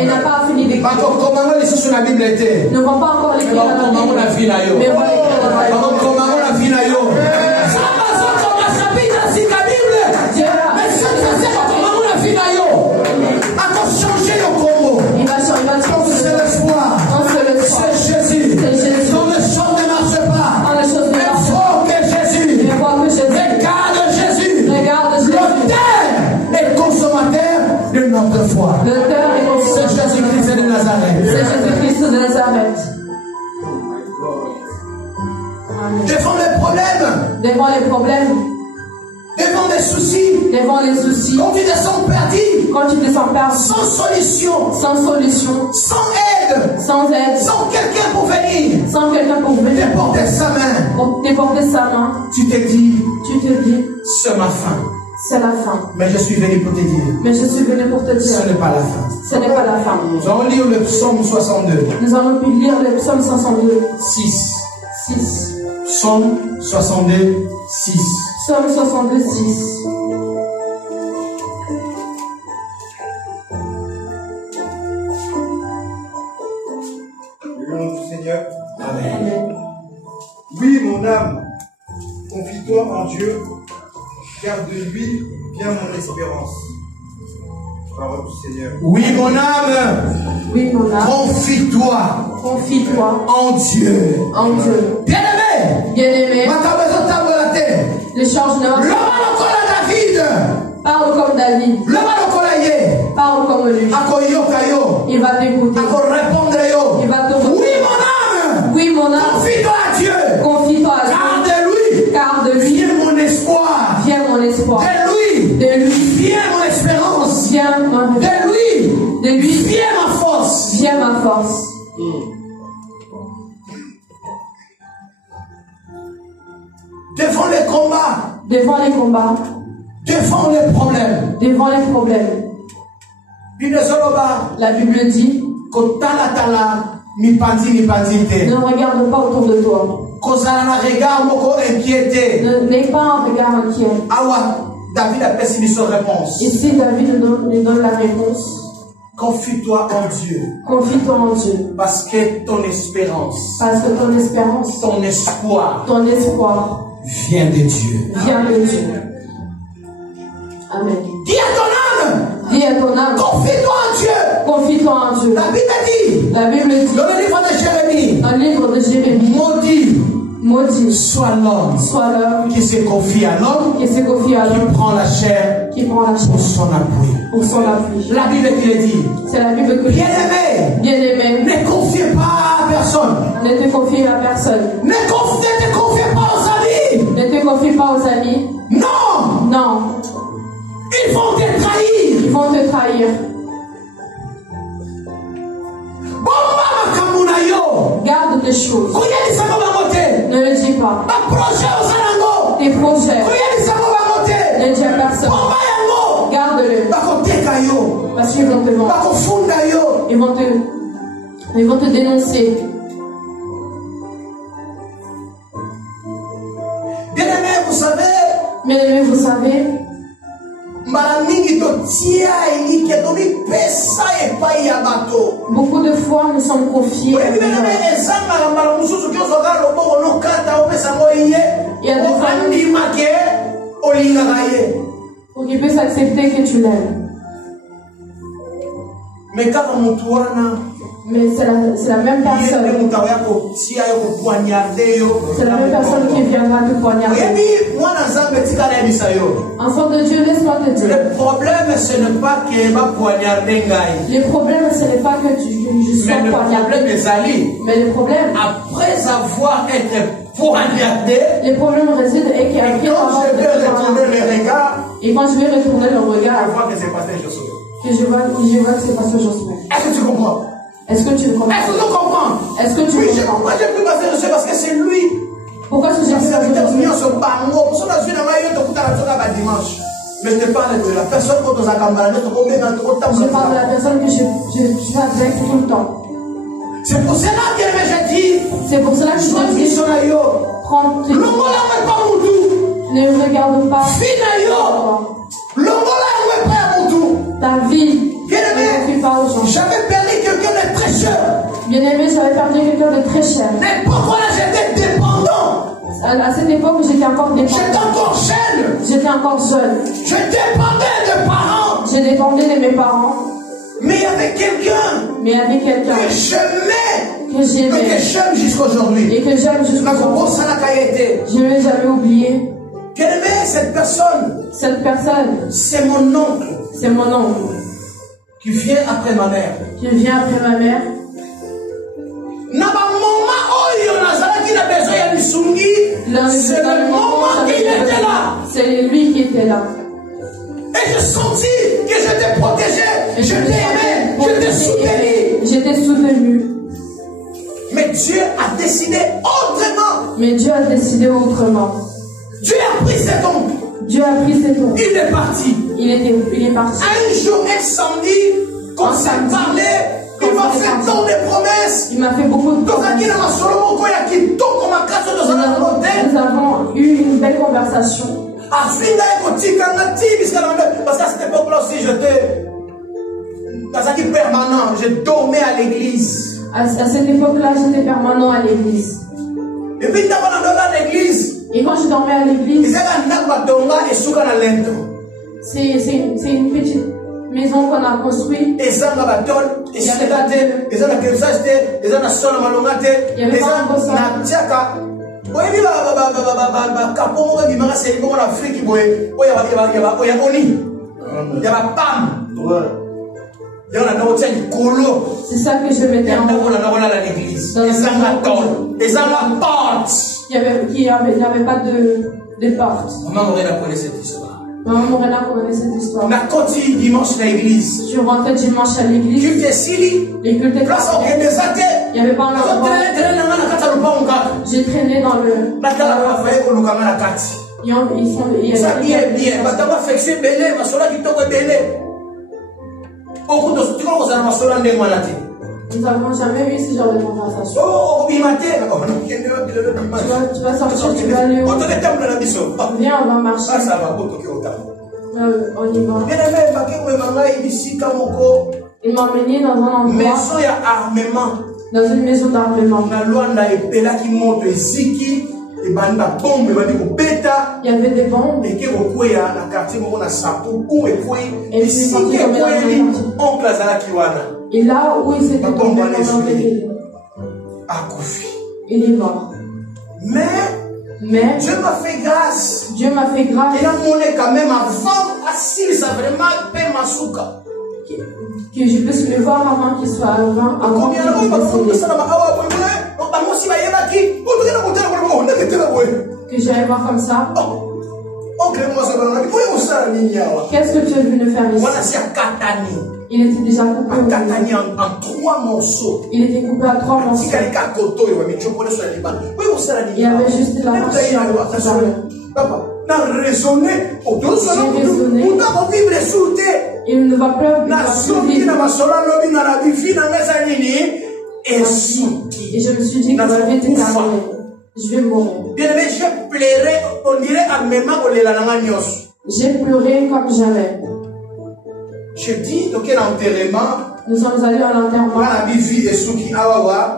il n'a pas fini d'écrire. Ne vont pas encore l'écrire dans la Bible. Mais on va l'écrire dans la Bible. C'est Jésus-Christ de Nazareth. C'est Jésus-Christ de Nazareth. Devant les problèmes. Devant les problèmes. Devant les soucis. Devant les soucis. Quand tu te sens perdu. Quand tu te sens perdu. Sans solution. Sans solution. Sans aide. Sans aide. Sans quelqu'un pour venir. Sans quelqu'un pour venir. Déporter sa main. Pour déporter sa main. Tu te dis. C'est ma fin. C'est la fin. Mais je suis venu pour te dire. Mais je suis venu pour te dire. Ce n'est pas la fin. Ce n'est pas la fin. Nous allons lire le psaume 62. Nous allons lire le psaume 62. 6. Psaume 62, 6. Psaume 62, 6. Le nom du Seigneur. Amen. Oui, mon âme, confie-toi en Dieu, car de lui vient mon espérance. Parole du Seigneur. Oui, mon âme. Oui, mon âme. Confie-toi. Confie-toi en Dieu. En Dieu. Bien-aimé. Bien-aimé. Le changement. David. Parle comme David. Parle comme lui. Il va t'écouter. Il va te répondre. Oui, mon âme. Oui, mon âme. Confie-toi à Dieu. Confie-toi à Dieu. Car de lui. Viens mon espoir. Viens mon espoir. De lui. Viens mon espérance. Viens mon espérance. De lui. Viens ma force. Viens ma force. Devant les combats. Devant les combats. Devant les problèmes. Devant les problèmes. La Bible dit. Ne regarde pas autour de toi. N'aie pas un regard inquiet. David a pessimé sa réponse. Ici, David nous donne la réponse. Confie-toi en Dieu. Confie-toi en Dieu. Parce que ton espérance. Parce que ton espérance. Ton espoir. Ton espoir. Vient de Dieu. Vient de Dieu. Amen. Dis à ton âme. Dis à ton âme. Confie-toi en Dieu. Confie-toi en Dieu. La Bible dit. La Bible dit. Dans le livre de Jérémie. Dans le livre de Jérémie. Maudit soit l'homme qui se confie à l'homme, qui prend la chair, pour son appui. La Bible qui le dit. C'est la Bible que bien-aimé, ne confiez pas à personne. Ne te confie à personne. Ne te confie pas aux amis. Ne te confie pas aux amis. Non. Non. Ils vont te trahir. Ils vont te trahir. Garde tes choses. Ne le dis pas. Tes projets. Ne le dis à personne. Garde-le. Parce qu'ils vont te vendre. Ils vont te dénoncer. Bien-aimé, vous savez. Beaucoup de fois, nous sommes confiés. Il y a des fois pour qu'il puisse accepter que tu l'aimes. Mais c'est la même personne. C'est la même personne qui viendra te poignarder. Enfant de Dieu, laisse-moi te dire. Le problème, ce n'est pas que va poignarder. Le problème, ce n'est pas que je sois poignardé. Mais le problème, après avoir été poignardé, le problème réside et quand je vais retourner le regard, et quand je vais retourner le regard, je vois que c'est passé Josué. Je vois que c'est passé Josué. Est-ce que tu comprends? Est-ce que tu me comprends? Est-ce que tu comprends? Est-ce que tu oui, comprends? Moi, j'ai pu passer dessus parce que c'est lui. Pourquoi est-ce que j'ai pu passer dessus? Dimanche. Mais je te parle de la personne que tu as camarade. Je parle de la personne que je suis avec tout le temps. C'est pour cela que j'ai dit. C'est pour cela que je te dis. Prends tes... Ne regarde pas. Ta vie. Ne pas aux gens. J'avais perdu quelqu'un de très cher. Bien aimé, j'avais perdu quelqu'un de très cher. Mais pourquoi là j'étais dépendant? À cette époque, j'étais encore dépendant. J'étais encore jeune. J'étais encore jeune. Je dépendais de parents. Je dépendais de mes parents. Mais il y avait quelqu'un. Que j'aimais. Que j'aimais. Et que j'aime jusqu'aujourd'hui. Et que j'aime jusqu'aujourd'hui. Je ne l'ai jamais oublié. Quelle est cette personne? Cette personne. C'est mon oncle. C'est mon oncle. Qui vient après ma mère. Qui vient après ma mère. C'est le moment qu'il était là. C'est lui qui était là. Et je sentis que j'étais protégé. Je l'aimais. J'étais soutenu. J'étais soutenu. Mais Dieu a décidé autrement. Mais Dieu a décidé autrement. Dieu a pris cet oncle. Dieu a pris cet oncle. Il est parti. Il est parti. Un jour, un samedi, quand ça parlait, il m'a fait tant de promesses. Il m'a fait beaucoup de promesses. Nous avons eu une belle conversation. Parce qu'à cette époque-là aussi, j'étais permanent. Je dormais à l'église. À cette époque-là, j'étais permanent à l'église. Et puis, dans l'église. Et quand je dormais à l'église, c'est une petite maison qu'on a construite. Il n'y avait pas de c'est ça que je mettais en l'église. Il n'y avait pas de porte. Maman Morena connaît cette histoire. Maman Morena connaît cette histoire. Dimanche à l'église. Je rentrais dimanche à l'église. Les cultes étaient il n'y avait pas un endroit. J'ai traîné dans le... Nous n'avons jamais eu ce genre de conversation. Tu vas sortir, tu vas aller où? Viens, on va marcher. On y va. Il m'a emmené dans un endroit. Dans une maison d'armement. Il y avait des bombes. Et puis et là où il s'était tombé pendant il est mort. Mais Dieu m'a fait grâce. Dieu m'a fait grâce. Il a monné quand même avant assis, ça vraiment paix masuka. Que je puisse le voir avant qu'il soit avant qu'il que j'aille voir comme ça. Qu'est-ce que tu es venu faire ici? Il était déjà coupé en 3 morceaux. Il était coupé à 3 morceaux. Il y avait juste la partie. Il ne va plus et je me suis dit que je vais terminer. Je vais mourir. J'ai pleuré comme jamais. Je dis que l'enterrement. Nous sommes allés à l'enterrement.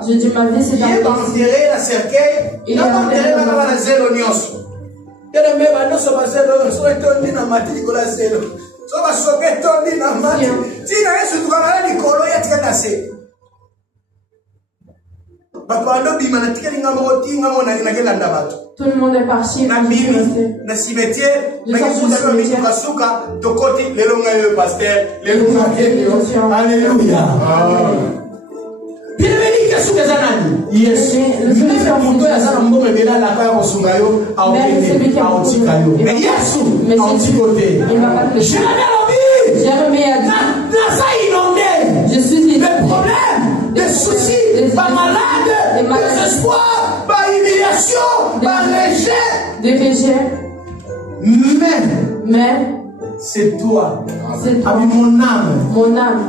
J'ai dit ma vie c'est enterré dans le cercueil. Il est enterré dans la zélo. Tout le monde est parti. Alléluia. Je suis dit, le problème, des soucis, pas malade, des espoirs, pas humiliation, pas rejet. Des rejets. Mais c'est toi. C'est toi. Avec mon âme. Mon âme.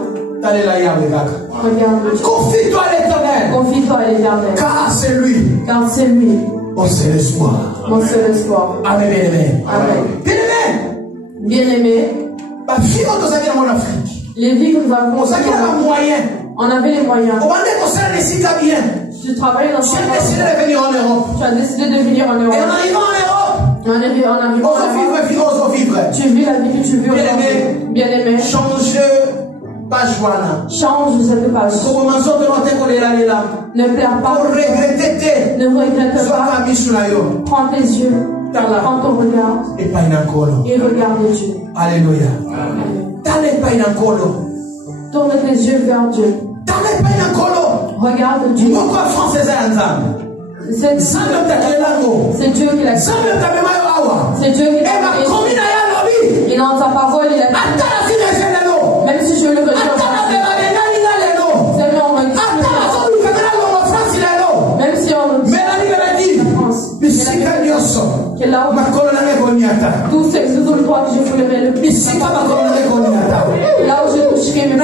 Regarde. Confie-toi à l'Éternel. Confie-toi à l'Éternel. Car c'est lui. Car c'est lui. Mon seul espoir. Mon seul espoir. Amen, bien-aimé. Amen. Bien-aimé. Bien-aimé. Les vies que nous avons. On avait les moyens. Tu travailles dans ce monde. Tu as décidé de venir en Europe. Et en arrivant en Europe. En arrivant on vivre. Tu vis la vie que tu veux. Bien-aimé. Change page. Change cette page. Ne pleure pas. Ne regrette pas. Prends tes yeux. Prends ton regard. Et regarde Dieu. Alléluia. Tourne tes yeux vers Dieu. Regarde Dieu. C'est Dieu qui l'a créé. C'est Dieu qui l'a créé. Et dans ta parole, il a dit. Même si je le rejette. Même si on tous ces endroits que je foulerai le plus. Là où je toucherai mes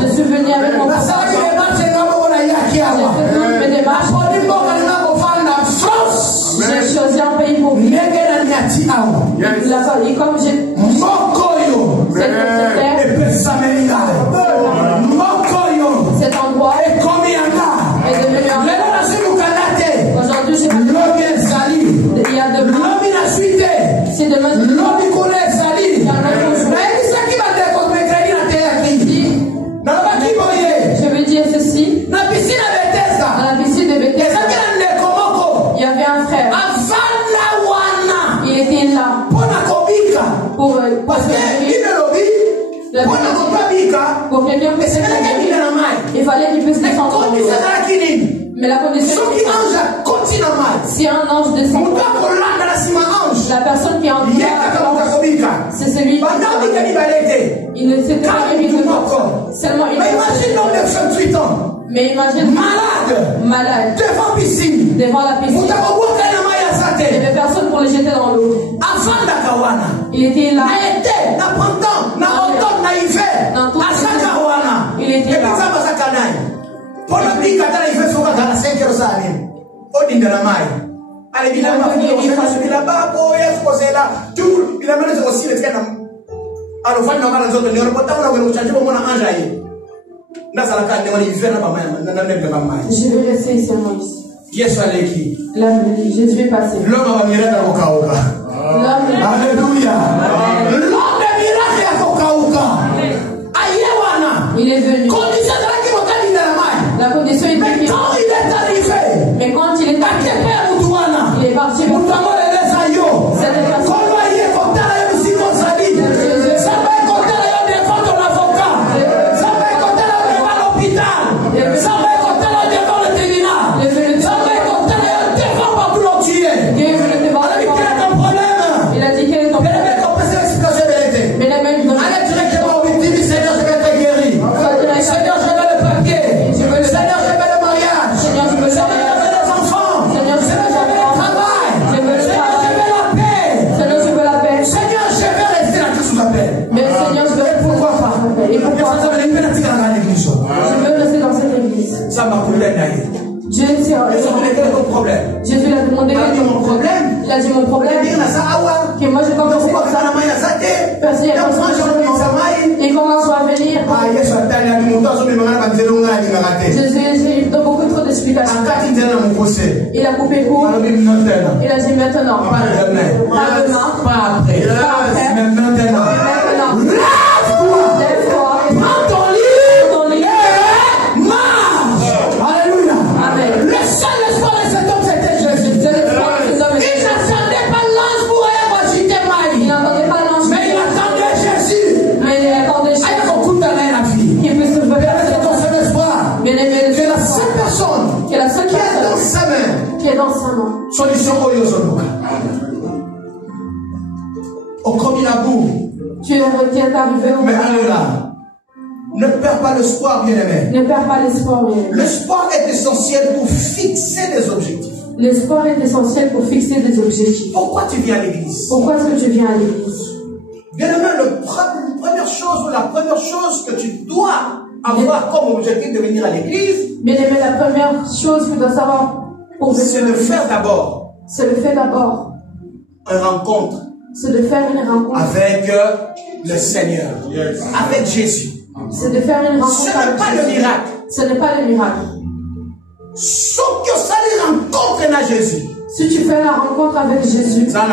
je suis venu avec mon passage. J'ai fait des démarches. J'ai choisi un pays pour vivre. Et comme j'ai cet endroit est devenu un rêve. Aujourd'hui, il y a de c'est demain. Je veux dire ceci. Dans la piscine de Bethesda, il y avait un frère. Il était là pour quelqu'un qui puisse il fallait qu'il puisse descendre. Mais la condition si un ange descend, la personne qui est en c'est celui il ne s'était pas seulement il imagine l'homme de 28 ans. Mais imagine malade devant piscine. Devant la piscine. Il n'y avait personne pour le jeter dans l'eau. Il était là. Dans tout il était là. Je vais rester ici à Moïse. Jésus est passé. L'homme va miracle à Okauka. Alléluia. L'homme de miracle à Okauka. Il est venu. La condition est mais quand il est arrivé, mais quand il est arrivé, il est parti. Jésus a demandé mon problème. Il a dit mon problème. Que moi je commence comme ça. Personne il commence à venir. Jésus donne beaucoup trop d'explications. Il a coupé court. Il a dit maintenant. Pas demain. Pas après. Mais maintenant. Solution au comme il a bout. Tu es arrivé au mais allez là. Ne perds pas l'espoir, bien-aimé. Ne perds pas l'espoir, bien-aimé. L'espoir est essentiel pour fixer des objectifs. L'espoir est essentiel pour fixer des objectifs. Pourquoi tu viens à l'église? Pourquoi est-ce que tu viens à l'église? Bien-aimé, la première chose que tu dois avoir comme objectif de venir à l'église, bien-aimé, la première chose que tu dois savoir pour venir, c'est le faire d'abord. C'est le fait d'abord. Une rencontre. C'est de faire une rencontre avec le Seigneur, avec Jésus. C'est de faire une rencontre. Ce n'est pas le miracle. Ce n'est pas le miracle. Sauf que ça les rencontre à Jésus. Si tu fais la rencontre avec Jésus, sois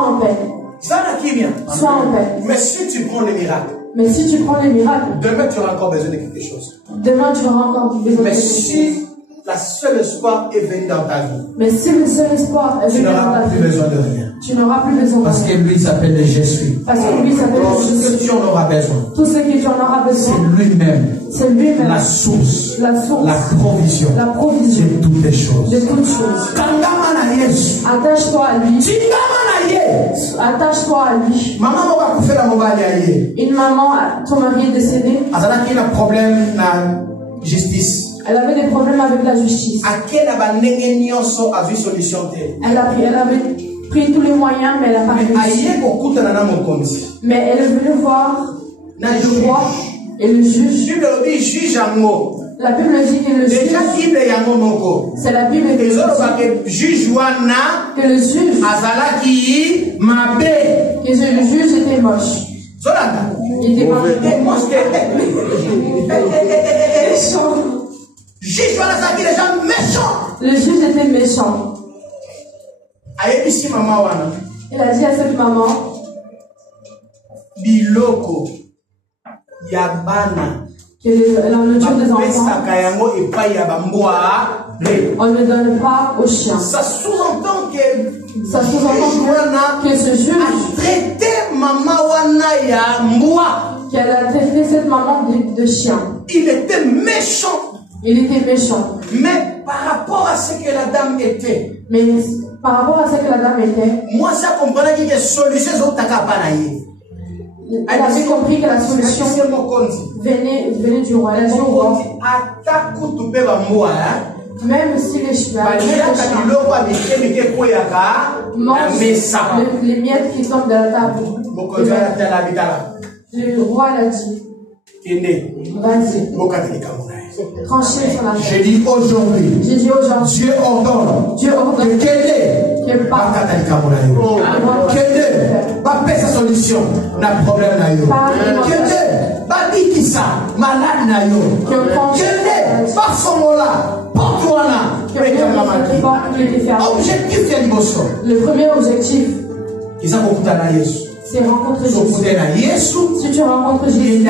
en paix. Sois en paix. Mais si tu prends le miracle, demain tu auras encore besoin de quelque chose. Demain tu auras encore besoin de quelque chose. Si la seule espoir est venu dans ta vie, mais si le seul espoir est venu dans ta vie, tu n'auras plus besoin de rien. Tu n'auras plus besoin. Parce que lui s'appelle le Jésus. Parce que lui s'appelle le Jésus. Tout ce que tu en auras besoin. Tout ce que tu en auras besoin. C'est lui-même. C'est lui-même. La source. La source. La provision. La provision. De toutes les choses. De toutes choses. Attache-toi à lui. Attache-toi à lui. Une maman, ton mari est décédé. Elle a un problème de justice. Elle avait des problèmes avec la justice. Elle avait pris tous les moyens, mais elle n'a pas réussi. Mais elle est venue voir le roi et le juge. La Bible dit que le juge, c'est la Bible qui dit que le juge, était moche. Il était méchant. Le juge était méchant. Il a dit à cette maman, que la nourriture des enfants, on ne donne pas aux chiens. Ça sous-entend que ce juge a traité maman wana ya mboa, qu'elle a traité cette maman de chien. Il était méchant. Il était méchant. Mais par rapport à ce que la dame était, moi ça comprenait que les solutions sont takapanaye. Elle avait compris que la solution venait du roi. Elle a dit au roi, même si les chiens mangent les miettes qui tombent de la table, le roi l'a dit, vas-y, tranchez sur la tête. J'ai dit aujourd'hui, Dieu ordonne que pas sa solution n'a problème na yo. Pas dit qui ça malade na yo. Pas somola pour toi là. Objectif ya liboso. Le premier objectif, c'est rencontrer Jésus. Si tu rencontres Jésus,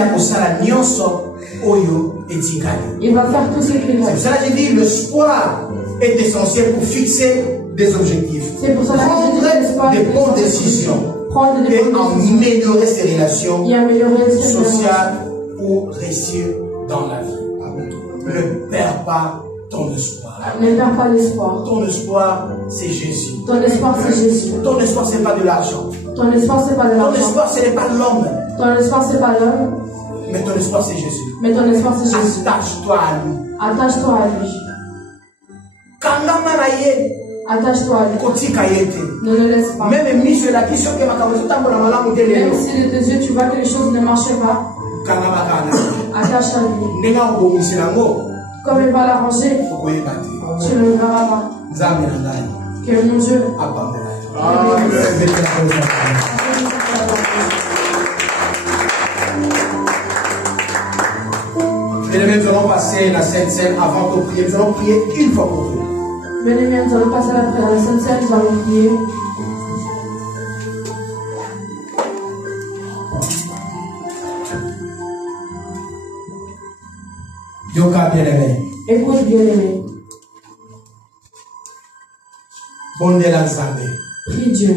il va faire tout ce qu'il veut. C'est pour cela que j'ai dit l'espoir est essentiel pour fixer des objectifs. C'est pour cela que prendre des bonnes décisions et améliorer ses relations sociales pour réussir dans la vie. Ne perds pas ton espoir. Ne perds pas l'espoir. Ton espoir, c'est Jésus. Ton espoir, c'est Jésus. Ton espoir, c'est pas de l'argent. Ton espoir, c'est pas de l'argent. Ton espoir, ce n'est pas l'homme. Ton espoir, c'est pas l'homme. Mais ton espoir, c'est Jésus. Mais ton espoir, c'est Jésus. Attache-toi à lui. Attache-toi à lui. Attache-toi à lui. Ne le laisse pas. Même si de tes yeux tu vois que les choses ne marchent pas, attache à lui. Comme il va l'arranger, tu ne le verras pas. Que mon Dieu Bien-aimés, nous allons passer la Sainte Seine avant de prier. Nous allons prier une fois pour toutes. Bien-aimés, nous allons passer la Sainte Seine, nous allons prier. Yoka bien-aimé. Écoute bien-aimé. Bon Dieu l'ensemble. Prie Dieu.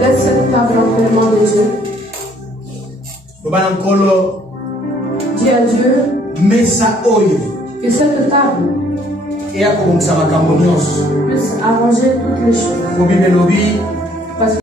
Laisse cette table entre les mains de Dieu. Dis à Dieu que cette table puisse arranger toutes les choses.